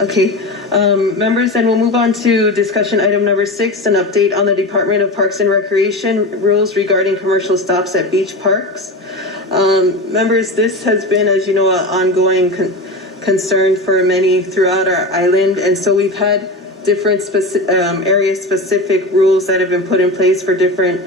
Okay, members, then we'll move on to discussion item number 6, an update on the Department of Parks and Recreation rules regarding commercial stops at beach parks. Members, this has been, as you know, an ongoing concern for many throughout our island, and so we've had different area-specific rules that have been put in place for different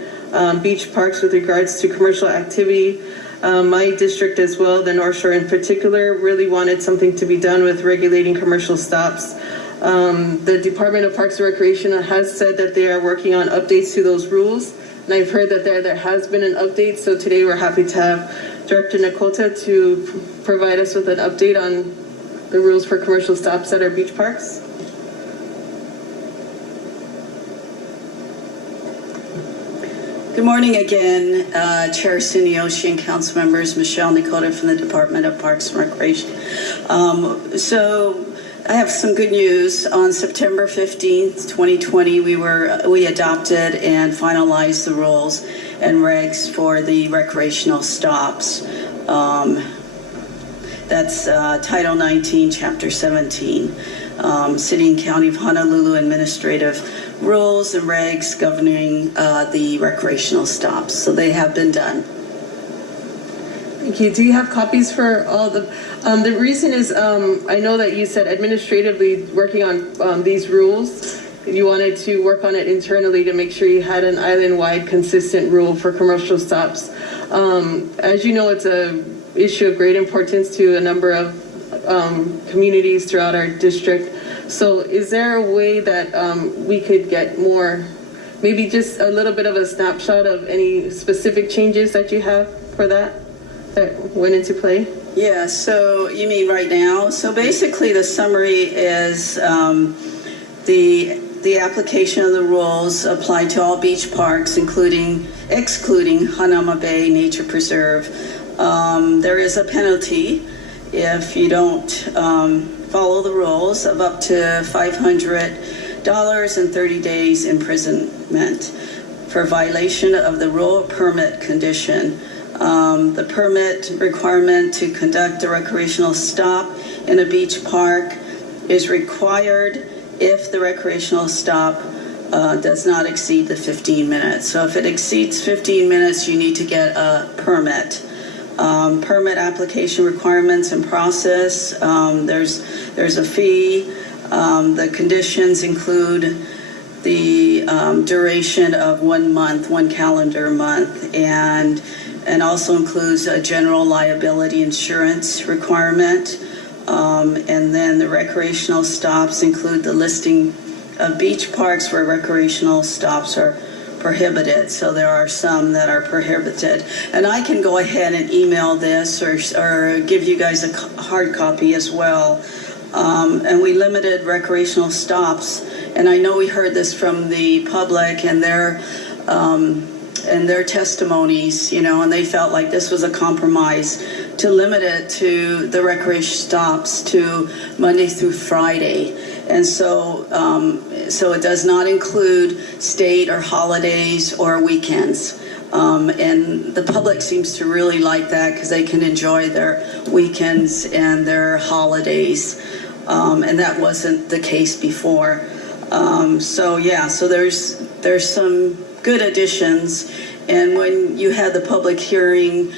beach parks with regards to commercial activity. My district as well, the North Shore in particular, really wanted something to be done with regulating commercial stops. The Department of Parks and Recreation has said that they are working on updates to those rules, and I've heard that there has been an update, so today we're happy to have Director Nakota to provide us with an update on the rules for commercial stops at our beach parks. Good morning again, Chair Sunioshi and council members. Michelle Nakota from the Department of Parks and Recreation. So I have some good news. On September 15th, 2020, we adopted and finalized the rules and regs for the recreational stops. That's Title 19, Chapter 17, City and County of Honolulu Administrative Rules and regs governing the recreational stops. So they have been done. Thank you. Do you have copies for all the reason is I know that you said administratively working on these rules, you wanted to work on it internally to make sure you had an island-wide consistent rule for commercial stops. As you know, it's a issue of great importance to a number of communities throughout our district. So is there a way that we could get more, maybe just a little bit of a snapshot of any specific changes that you have for that went into play? Yeah, so you mean right now? So basically the summary is the application of the rules apply to all beach parks, excluding Hanauma Bay Nature Preserve. There is a penalty if you don't follow the rules of up to $500 and 30 days imprisonment for violation of the rule permit condition. The permit requirement to conduct a recreational stop in a beach park is required if the recreational stop does not exceed the 15 minutes. So if it exceeds 15 minutes, you need to get a permit. Permit application requirements and process, there's a fee. The conditions include the duration of 1 month, 1 calendar month, and also includes a general liability insurance requirement. And then the recreational stops include the listing of beach parks where recreational stops are prohibited. So there are some that are prohibited. And I can go ahead and email this or give you guys a hard copy as well. And we limited recreational stops. And I know we heard this from the public and their testimonies, you know, and they felt like this was a compromise to limit it to the recreation stops to Monday through Friday. And so it does not include state or holidays or weekends. And the public seems to really like that because they can enjoy their weekends and their holidays. And that wasn't the case before. So there's some good additions. And when you had the public hearing,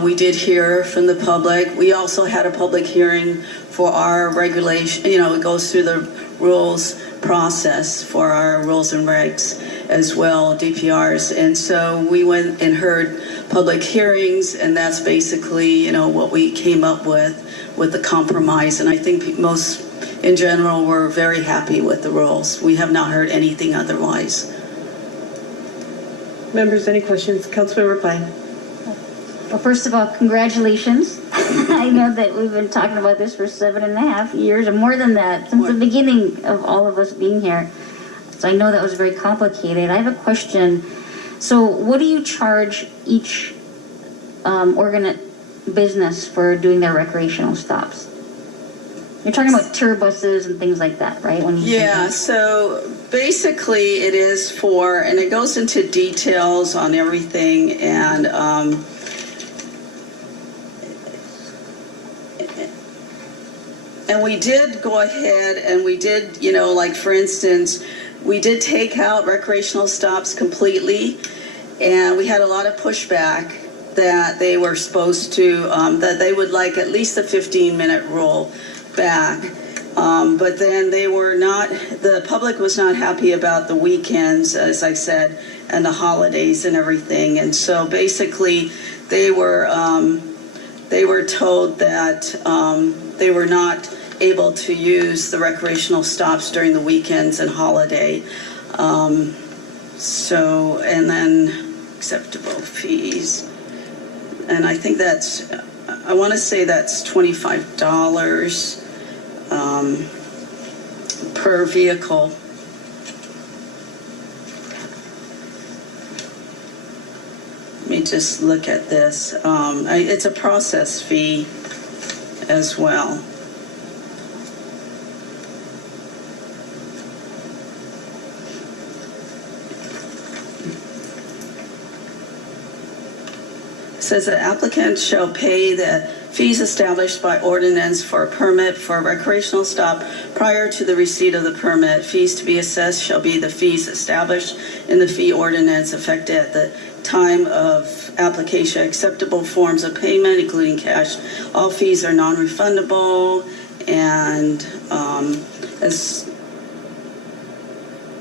we did hear from the public. We also had a public hearing for our regulation, you know, it goes through the rules process for our rules and regs as well, DPRs. And so we went and heard public hearings, and that's basically, you know, what we came up with the compromise. And I think most, in general, were very happy with the rules. We have not heard anything otherwise. Members, any questions? Councilmember Pine. Well, first of all, congratulations. I know that we've been talking about this for 7.5 years, or more than that, since the beginning of all of us being here. So I know that was very complicated. I have a question. So what do you charge each business for doing their recreational stops? You're talking about tour buses and things like that, right? Yeah, so basically it is for, and it goes into details on everything, And we did go ahead and we did, like for instance, we did take out recreational stops completely, and we had a lot of pushback that they were supposed to, that they would like at least a 15-minute rule back. But then the public was not happy about the weekends, as I said, and the holidays and everything. And so basically they were told that they were not able to use the recreational stops during the weekends and holiday. And then acceptable fees. And I think I want to say that's $25 per vehicle. Let me just look at this. It's a process fee as well. It says the applicant shall pay the fees established by ordinance for a permit for a recreational stop prior to the receipt of the permit. Fees to be assessed shall be the fees established in the fee ordinance effective at the time of application. Acceptable forms of payment, including cash. All fees are non-refundable, and as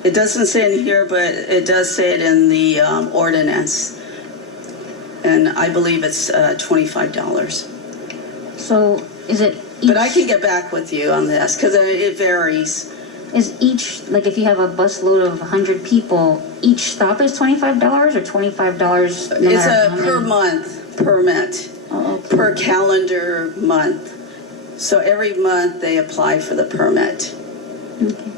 it doesn't say in here, but it does say it in the ordinance. And I believe it's $25. So is it each, But I can get back with you on this because it varies. is each, like if you have a busload of 100 people, each stop is $25 or $25 no It's matter a how per many? month permit, Oh, okay. per calendar month. So every month they apply for the permit. Okay.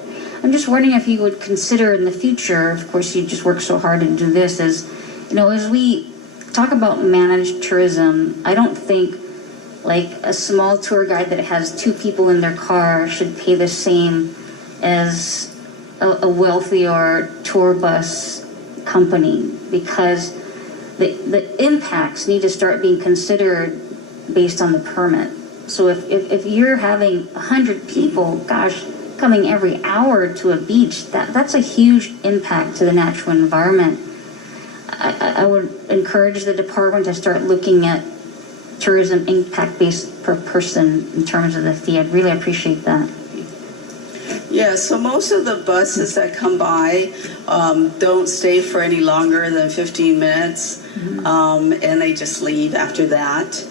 I'm just wondering if you would consider in the future, of course you just work so hard to do this, as we talk about managed tourism, I don't think like a small tour guide that has 2 people in their car should pay the same as a wealthier tour bus company, because the impacts need to start being considered based on the permit. So if you're having 100 people, gosh, coming every hour to a beach, that's a huge impact to the natural environment. I would encourage the department to start looking at tourism impact based per person in terms of the fee. I'd really appreciate that. Yeah, so most of the buses that come by don't stay for any longer than 15 minutes, and they just leave after that.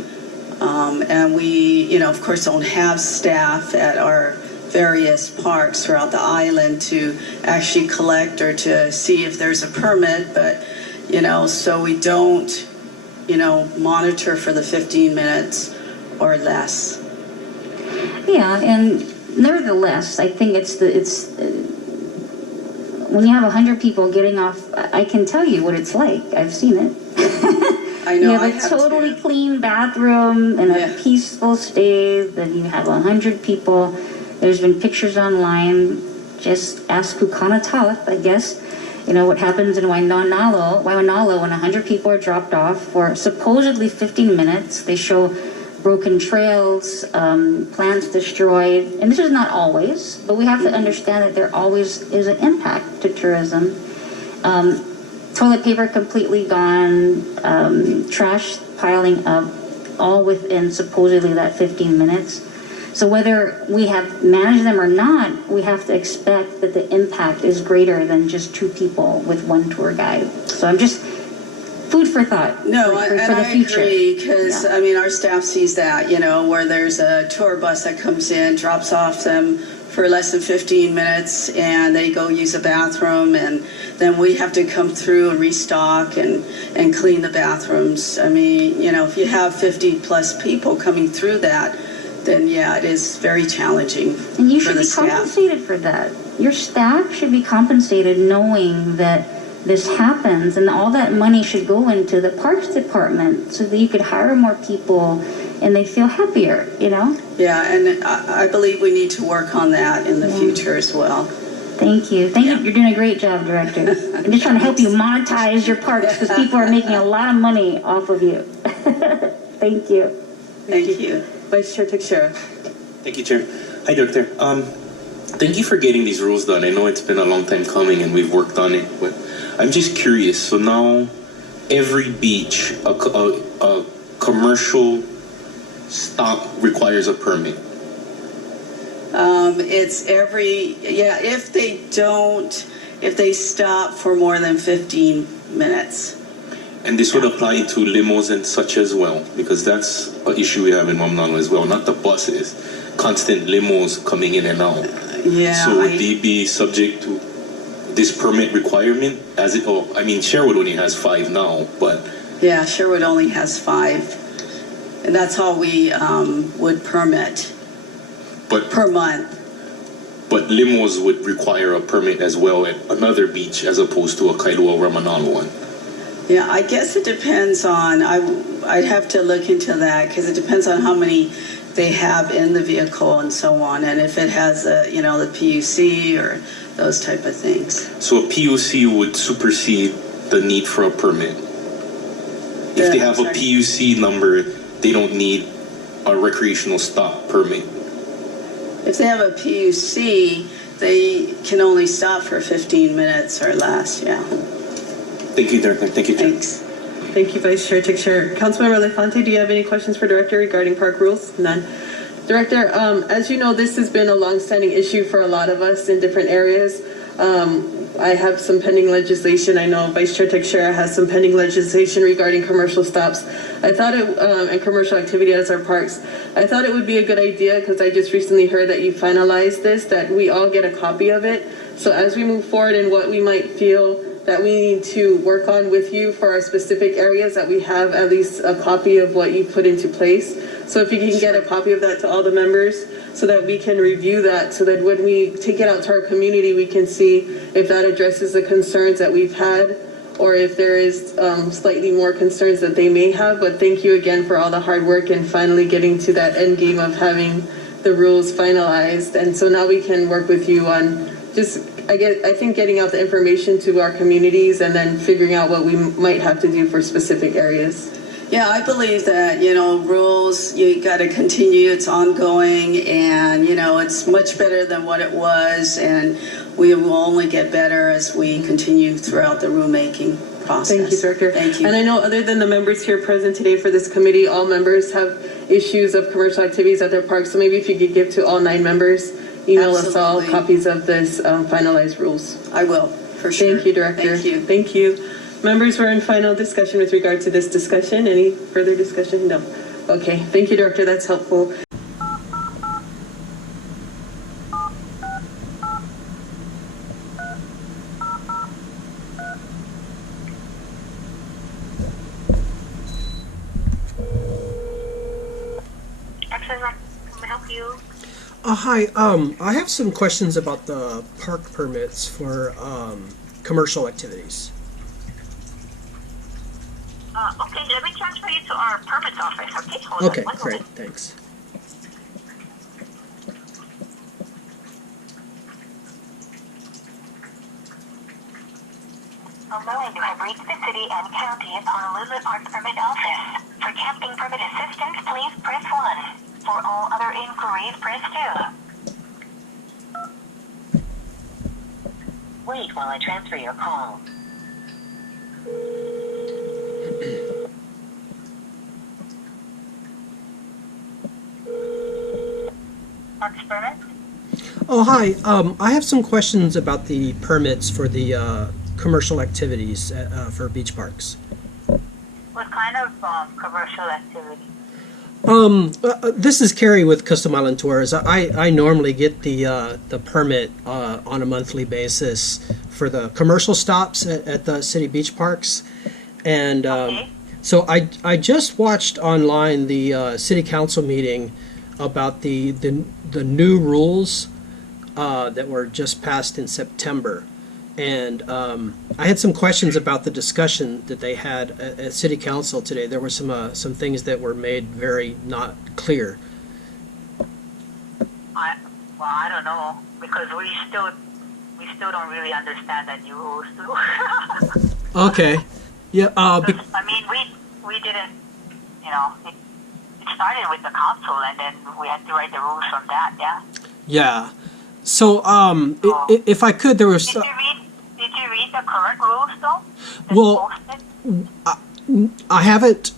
And we, of course, don't have staff at our various parks throughout the island to actually collect or to see if there's a permit, but, so we don't, monitor for the 15 minutes or less. Yeah, and nevertheless, I think it's when you have 100 people getting off, I can tell you what it's like. I've seen it. I know. You have a totally clean bathroom and a peaceful stay. Then you have 100 people. There's been pictures online. Just ask Kukanatalat, I guess. What happens in Wainalo when 100 people are dropped off for supposedly 15 minutes. They show broken trails, plants destroyed. And this is not always, but we have to understand that there always is an impact to tourism. Toilet paper completely gone, trash piling up, all within supposedly that 15 minutes. So whether we have managed them or not, we have to expect that the impact is greater than just 2 people with 1 tour guide. So I'm just food for thought. No, for and the I future. agree, because, Yeah. our staff sees that, where there's a tour bus that comes in, drops off them for less than 15 minutes, and they go use a bathroom, and then we have to come through and restock and clean the bathrooms. If you have 50-plus people coming through that, then, yeah, it is very challenging And you for should the be staff. compensated for that. Your staff should be compensated knowing that this happens, and all that money should go into the parks department so that you could hire more people and they feel happier, Yeah, and I believe we need to work on that in the future as well. Thank you. You're doing a great job, Director. I'm just trying to help you monetize your parks because people are making a lot of money off of you. Thank you. Thank you. Vice Chair Teixeira. Thank you, Chair. Hi, Director. Thank you for getting these rules done. I know it's been a long time coming and we've worked on it, but I'm just curious. So now every beach, a commercial stop requires a permit. If they stop for more than 15 minutes. And this would apply to limos and such as well, because that's an issue we have in Mamnalo as well, not the buses. Constant limos coming in and out. So would they be subject to this permit requirement? Sherwood only has 5 now, but... Yeah, Sherwood only has 5. And that's all we would permit per month. But limos would require a permit as well at another beach as opposed to a Kailua or Manalo one. Yeah, I guess it depends on, I'd have to look into that because it depends on how many they have in the vehicle and so on, and if it has the PUC or those type of things. So a PUC would supersede the need for a permit. If they have a PUC number, they don't need a recreational stop permit. If they have a PUC, they can only stop for 15 minutes or less, yeah. Thank you, Director. Thank you, Chair. Thanks. Thank you, Vice Chair Texer. Councilmember Elefante, do you have any questions for Director regarding park rules? None. Director, as you know, this has been a long-standing issue for a lot of us in different areas. I have some pending legislation. I know Vice Chair Texera has some pending legislation regarding commercial stops. I thought and commercial activity at our parks. I thought it would be a good idea, because I just recently heard that you finalized this, that we all get a copy of it. So as we move forward in what we might feel that we need to work on with you for our specific areas, that we have at least a copy of what you put into place. So if you can get a copy of that to all the members, so that we can review that, so that when we take it out to our community, we can see if that addresses the concerns that we've had, or if there is slightly more concerns that they may have. But thank you again for all the hard work and finally getting to that end game of having the rules finalized. And so now we can work with you on just, I think, getting out the information to our communities and then figuring out what we might have to do for specific areas. Yeah, I believe that, rules, you got to continue, it's ongoing, and, it's much better than what it was, and we will only get better as we continue throughout the rulemaking process. Thank you, Director. Thank you. And I know other than the members here present today for this committee, all members have issues of commercial activities at their parks, so maybe if you could give to all 9 members, email us all copies of this finalized rules. I will, for sure. Thank you, Director. Thank you. Thank you. Members, we're in final discussion with regard to this discussion. Any further discussion? No. Okay. Thank you, Director. That's helpful. Can I help you? Hi. I have some questions about the park permits for commercial activities. Okay, let me transfer you to our permits office. Okay, hold on. Okay, One great. moment. Thanks. Hello, you have reached the City and County of Honolulu Park Permit Office. For camping permit assistance, please press 1. For all other inquiries, press 2. Wait while I transfer your call. Parks permit? Oh, hi. I have some questions about the permits for the commercial activities for beach parks. What kind of commercial activity? This is Carrie with Custom Island Tours. I normally get the permit on a monthly basis for the commercial stops at the city beach parks, and Okay. so I just watched online the city council meeting about the new rules that were just passed in September. And I had some questions about the discussion that they had at City Council today. There were some things that were made very not clear. I don't know, because we still don't really understand the new rules too. Okay. Yeah. I mean, we didn't, it started with the council, and then we had to write the rules from that. Yeah. Yeah. So, if I could, there was. Did you read the current rules though? That's Well, posted? I haven't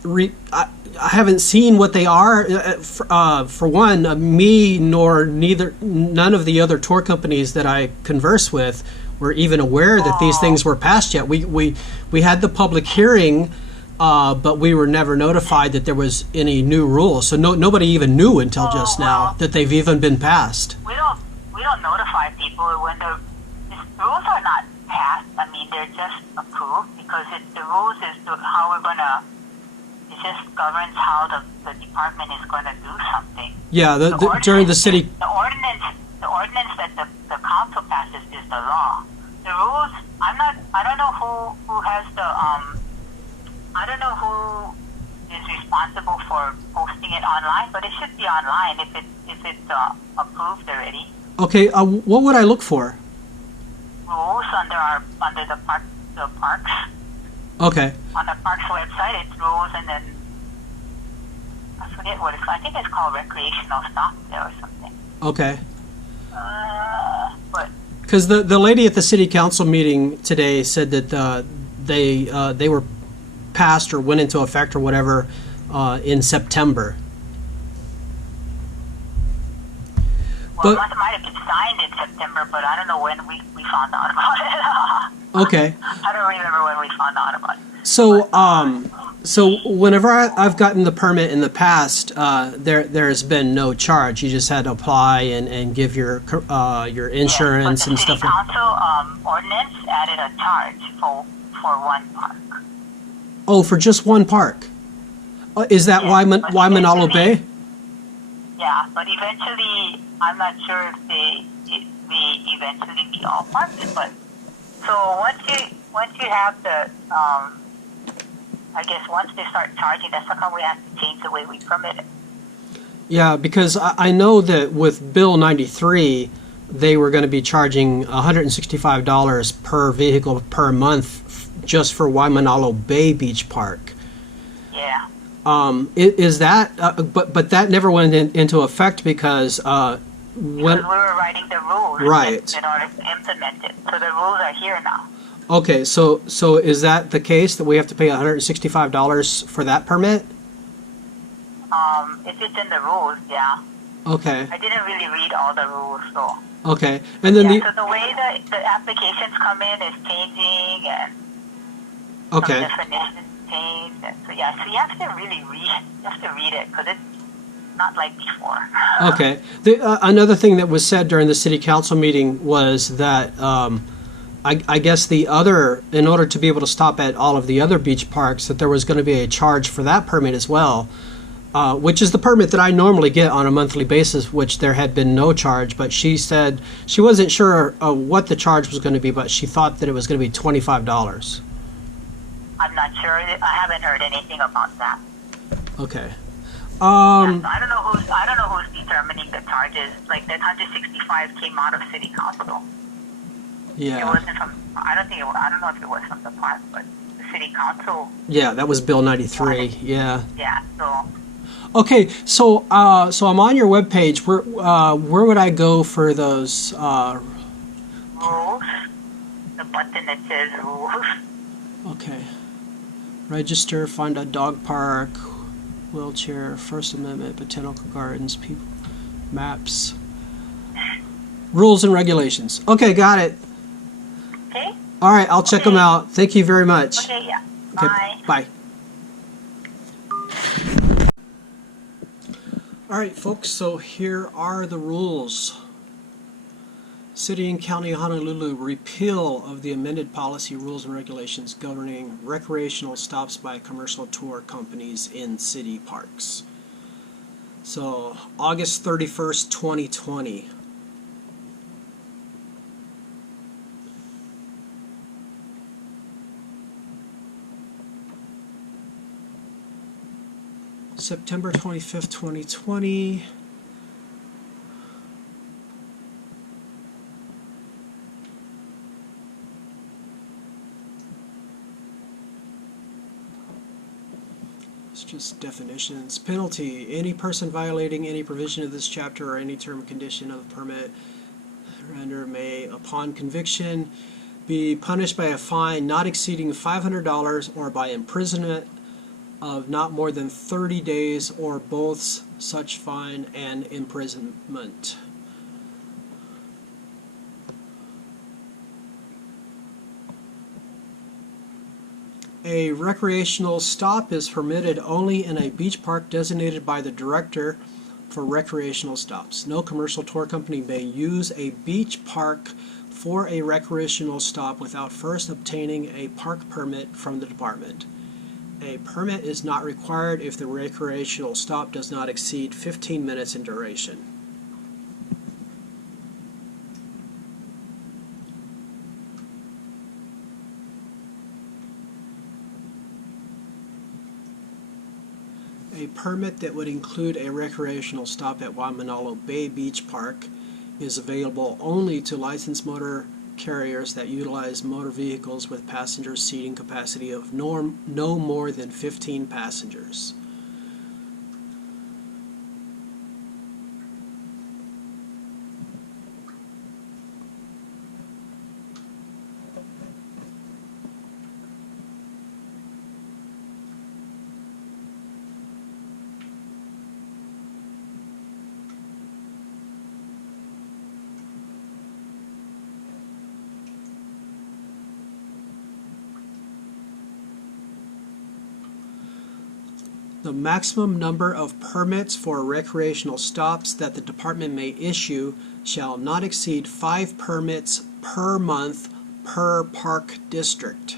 I haven't seen what they are. For one, me nor none of the other tour companies that I converse with were even aware that these things were passed yet. We had the public hearing, but we were never notified that there was any new rules. So nobody even knew until just now that they've even been passed. We don't notify people when these rules are not passed. I mean, they're just approved because the rules is how we're gonna. It just governs how the department is going to do something. Yeah, during the city. The ordinance that the council passes is the law. The rules, I don't know who has the I don't know who is responsible for posting it online, but it should be online if it's approved already. Okay, what would I look for? Rules under the parks. Okay. On the parks website, it's rules, and then I forget what it's called. I think it's called recreational stop there or something. Okay. But Because the lady at the city council meeting today said that they were passed or went into effect or whatever in September. well, But it might have been signed in September, but I don't know when we found out about it. okay, I don't remember when we found out about it. so whenever I've gotten the permit in the past, there's been no charge. You just had to apply and give your insurance but and the stuff. city council ordinance added a charge for one park. Oh, for just one park. Is that Yeah, Wyman but Waimanalo Bay? Yeah, but eventually, I'm not sure if they eventually be all parks, but so once you have the I guess once they start charging, that's how come we have to change the way we permit it. Yeah, because I know that with Bill 93, they were going to be charging $165 per vehicle per month just for Waimanalo Bay Beach Park. Yeah. Is that? But that never went into effect because Because when. we were writing the rules Right. in order to implement it. So the rules are here now. Okay, so is that the case that we have to pay $165 for that permit? If it's in the rules, yeah. Okay. I didn't really read all the rules, so. Okay, and then Yeah, so the way the applications come in is changing and some okay. definitions change. And so yeah, so you have to really read it because it's not like before. Okay. Another thing that was said during the city council meeting was that I guess in order to be able to stop at all of the other beach parks, that there was going to be a charge for that permit as well, which is the permit that I normally get on a monthly basis, which there had been no charge. But she said she wasn't sure what the charge was going to be, but she thought that it was going to be $25. I'm not sure. I haven't heard anything about that. Okay. So I don't know who's determining the charges. Like that 165 came out of city council. It Yeah. wasn't from. I don't know if it was from the park, but the city council. Yeah, that was Bill 93. Yeah. Yeah. So Okay, so I'm on your webpage. Where would I go for those? rules. The button that says rules. Okay. Register, find a dog park, wheelchair, First Amendment, botanical gardens, people, maps, rules and regulations. Okay, got it. Okay. All right, I'll check them out. Thank you very much. Okay. Yeah. Okay, Bye. bye. All right, folks, so here are the rules. City and County of Honolulu repeal of the amended policy, rules, and regulations governing recreational stops by commercial tour companies in city parks. So, August 31st, 2020. September 25th, 2020. It's just definitions. Penalty. Any person violating any provision of this chapter or any term or condition of the permit render may, upon conviction, be punished by a fine not exceeding $500 or by imprisonment of not more than 30 days or both such fine and imprisonment. A recreational stop is permitted only in a beach park designated by the director for recreational stops. No commercial tour company may use a beach park for a recreational stop without first obtaining a park permit from the department. A permit is not required if the recreational stop does not exceed 15 minutes in duration. A permit that would include a recreational stop at Waimanalo Bay Beach Park is available only to licensed motor carriers that utilize motor vehicles with passenger seating capacity of no more than 15 passengers. The maximum number of permits for recreational stops that the department may issue shall not exceed 5 permits per month per park district.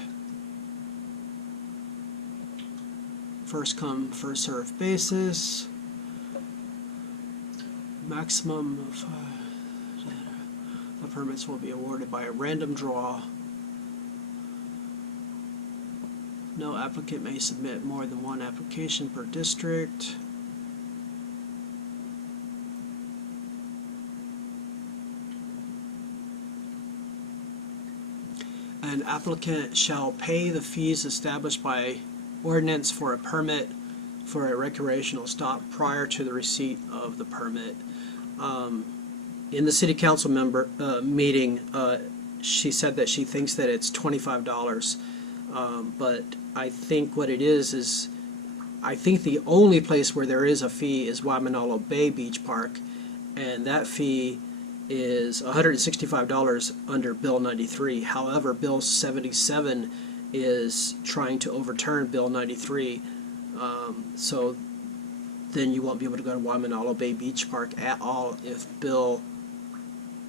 First come, first served basis. Maximum of the permits will be awarded by a random draw. No applicant may submit more than one application per district. An applicant shall pay the fees established by ordinance for a permit for a recreational stop prior to the receipt of the permit. In the city council meeting, she said that she thinks that it's $25. But I think what it is I think the only place where there is a fee is Waimanalo Bay Beach Park, and that fee is $165 under Bill 93. However, Bill 77 is trying to overturn Bill 93, so then you won't be able to go to Waimanalo Bay Beach Park at all if Bill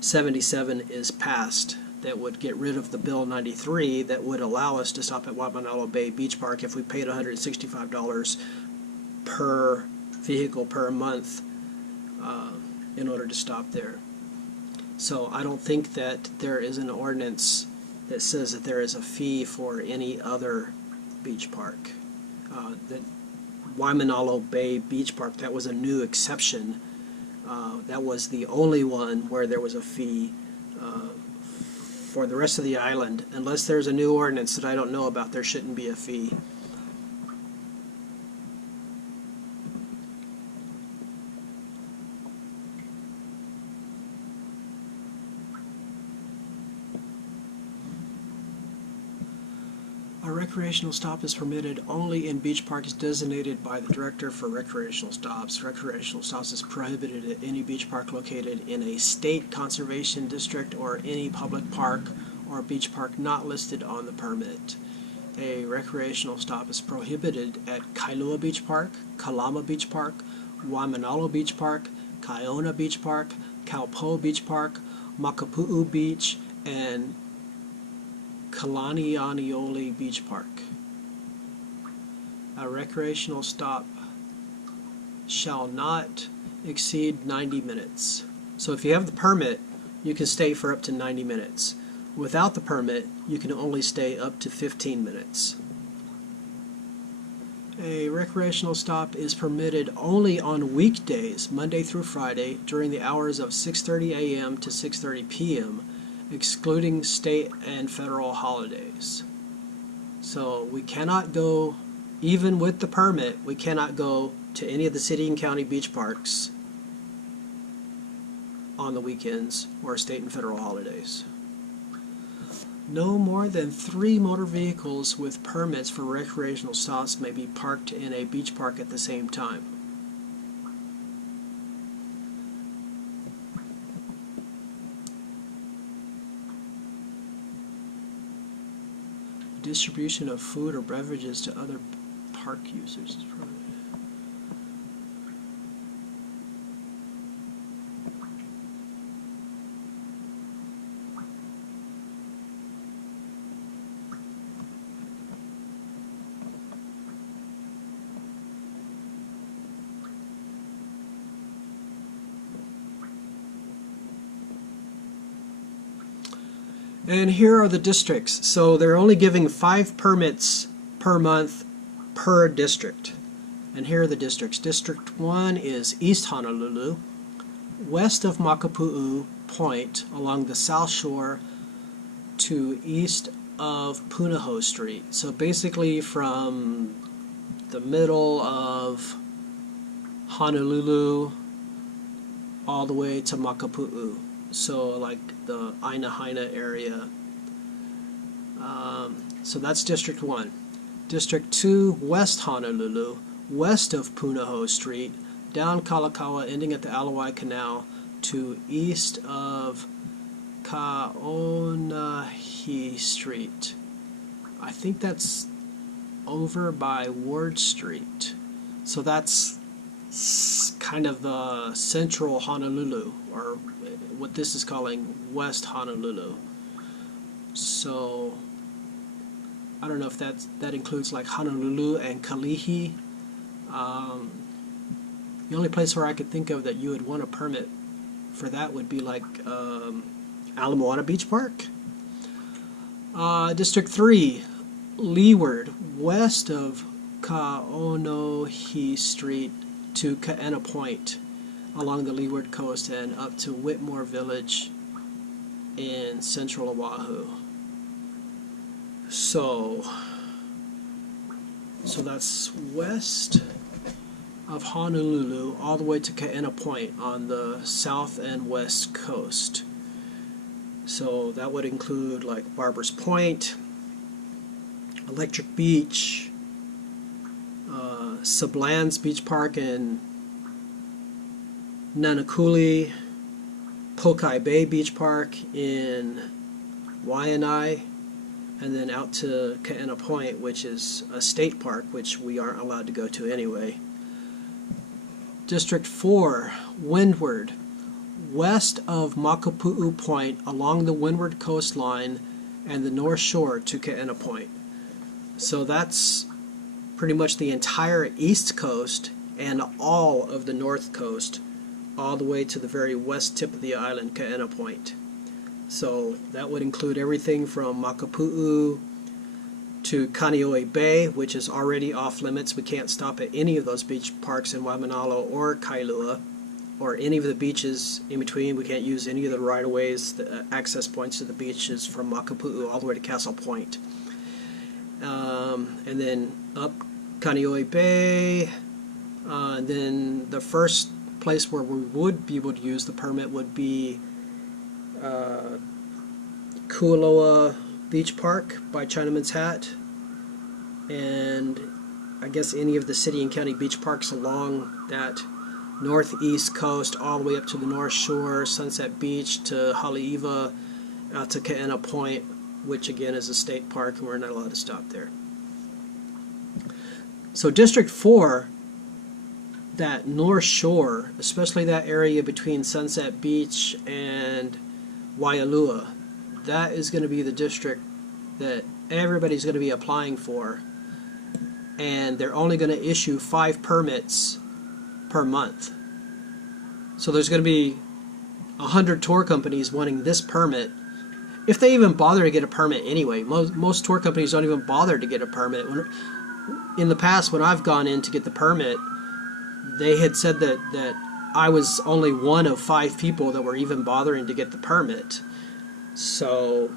77 is passed. That would get rid of the Bill 93 that would allow us to stop at Waimanalo Bay Beach Park if we paid $165 per vehicle per month in order to stop there. So I don't think that there is an ordinance that says that there is a fee for any other beach park. That Waimanalo Bay Beach Park, that was a new exception. That was the only one where there was a fee. For the rest of the island, unless there's a new ordinance that I don't know about, there shouldn't be a fee. A recreational stop is permitted only in beach parks designated by the Director for Recreational Stops. Recreational stops is prohibited at any beach park located in a state conservation district or any public park or beach park not listed on the permit. A recreational stop is prohibited at Kailua Beach Park, Kalama Beach Park, Waimanalo Beach Park, Kiona Beach Park, Kaupo Beach Park, Makapu'u Beach, and Kalanianiole Beach Park. A recreational stop shall not exceed 90 minutes. So if you have the permit, you can stay for up to 90 minutes. Without the permit, you can only stay up to 15 minutes. A recreational stop is permitted only on weekdays, Monday through Friday, during the hours of 6:30 a.m. to 6:30 p.m., excluding state and federal holidays. So we cannot go even with the permit, we cannot go to any of the city and county beach parks on the weekends or state and federal holidays. No more than 3 motor vehicles with permits for recreational stops may be parked in a beach park at the same time. Distribution of food or beverages to other park users is prohibited. And here are the districts. So they're only giving 5 permits per month per district. And here are the districts. District 1 is East Honolulu, west of Makapu'u Point along the south shore to east of Punahou Street. So basically from the middle of Honolulu all the way to Makapu'u. So like the Aina Haina area. So that's District 1. District 2, West Honolulu, west of Punahou Street, down Kalakaua, ending at the Alawai Canal, to east of Kaonahi Street. I think that's over by Ward Street. So that's kind of central Honolulu, or what this is calling West Honolulu. So I don't know if that includes like Honolulu and Kalihi. The only place where I could think of that you would want a permit for that would be like Ala Moana Beach Park. District 3, Leeward, west of Kaonohi Street to Kaena Point along the Leeward coast and up to Whitmore Village in central Oahu. So that's west of Honolulu all the way to Kaena Point on the south and west coast. So that would include like Barbers Point, Electric Beach, Sublands Beach Park in Nanakuli, Pokai Bay Beach Park in Waianae, and then out to Kaena Point, which is a state park, which we aren't allowed to go to anyway. District 4, Windward, west of Makapu'u Point along the Windward coastline and the North Shore to Kaena Point. So that's pretty much the entire east coast and all of the north coast, all the way to the very west tip of the island, Kaena Point. So that would include everything from Makapu'u to Kaneohe Bay, which is already off limits. We can't stop at any of those beach parks in Waimanalo or Kailua, or any of the beaches in between. We can't use any of the right-of-ways, the access points to the beaches from Makapu'u all the way to Castle Point. And then up Kaneohe Bay, and then the first place where we would be able to use the permit would be Kualoa Beach Park by Chinaman's Hat, and I guess any of the city and county beach parks along that northeast coast all the way up to the North Shore, Sunset Beach to Haleiwa, out to Kaena Point, which again is a state park and we're not allowed to stop there. So District 4, that North Shore, especially that area between Sunset Beach and Waialua, that is going to be the district that everybody's going to be applying for, and they're only going to issue 5 permits per month. So there's going to be 100 tour companies wanting this permit, if they even bother to get a permit anyway. Most tour companies don't even bother to get a permit. In the past, when I've gone in to get the permit, they had said that I was only one of 5 people that were even bothering to get the permit. So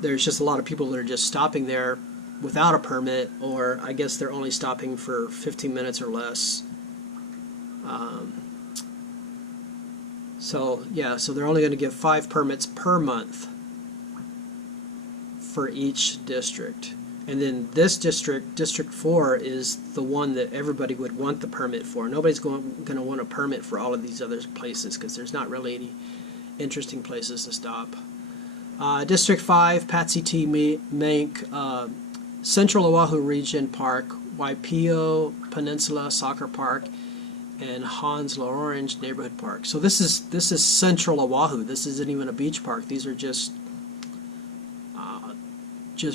there's just a lot of people that are just stopping there without a permit, or I guess they're only stopping for 15 minutes or less. So they're only going to give 5 permits per month for each district. And then this district, District 4, is the one that everybody would want the permit for. Nobody's going to want a permit for all of these other places because there's not really any interesting places to stop. District 5, Patsy T. Mink, Central Oahu Region Park, Waipio Peninsula Soccer Park, and Hans L'Orange Neighborhood Park. So this is Central Oahu. This isn't even a beach park. These are just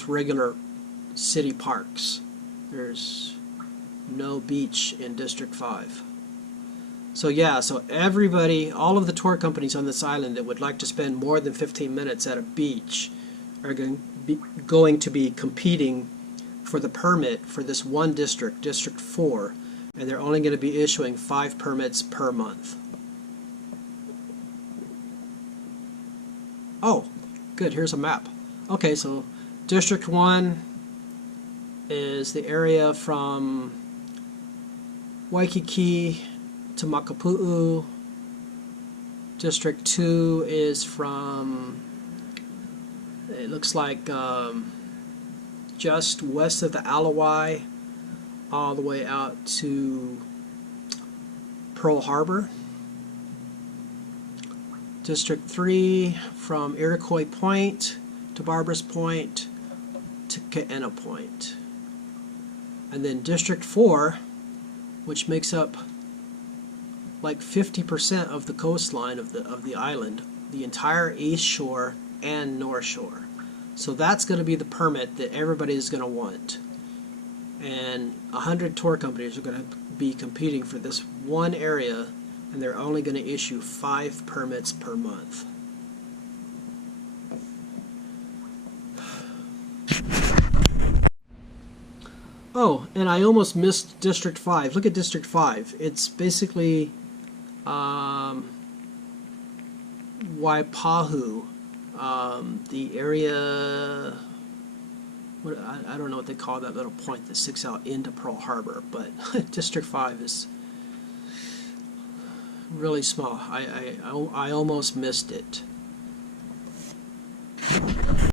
regular city parks. There's no beach in District 5. So everybody, all of the tour companies on this island that would like to spend more than 15 minutes at a beach are going to be competing for the permit for this one district, District 4, and they're only going to be issuing 5 permits per month. Oh, good, here's a map. Okay, so District 1 is the area from Waikiki to Makapu'u. District 2 is from, it looks like just west of the Alawai all the way out to Pearl Harbor. District 3 from Iroquois Point to Barbers Point to Kaena Point. And then District 4, which makes up like 50% of the coastline of the island, the entire east shore and north shore. So that's going to be the permit that everybody is going to want. And 100 tour companies are going to be competing for this one area, and they're only going to issue 5 permits per month. Oh, and I almost missed District 5. Look at District 5. It's basically Waipahu, the area, I don't know what they call that little point that sticks out into Pearl Harbor, but District 5 is really small. I almost missed it.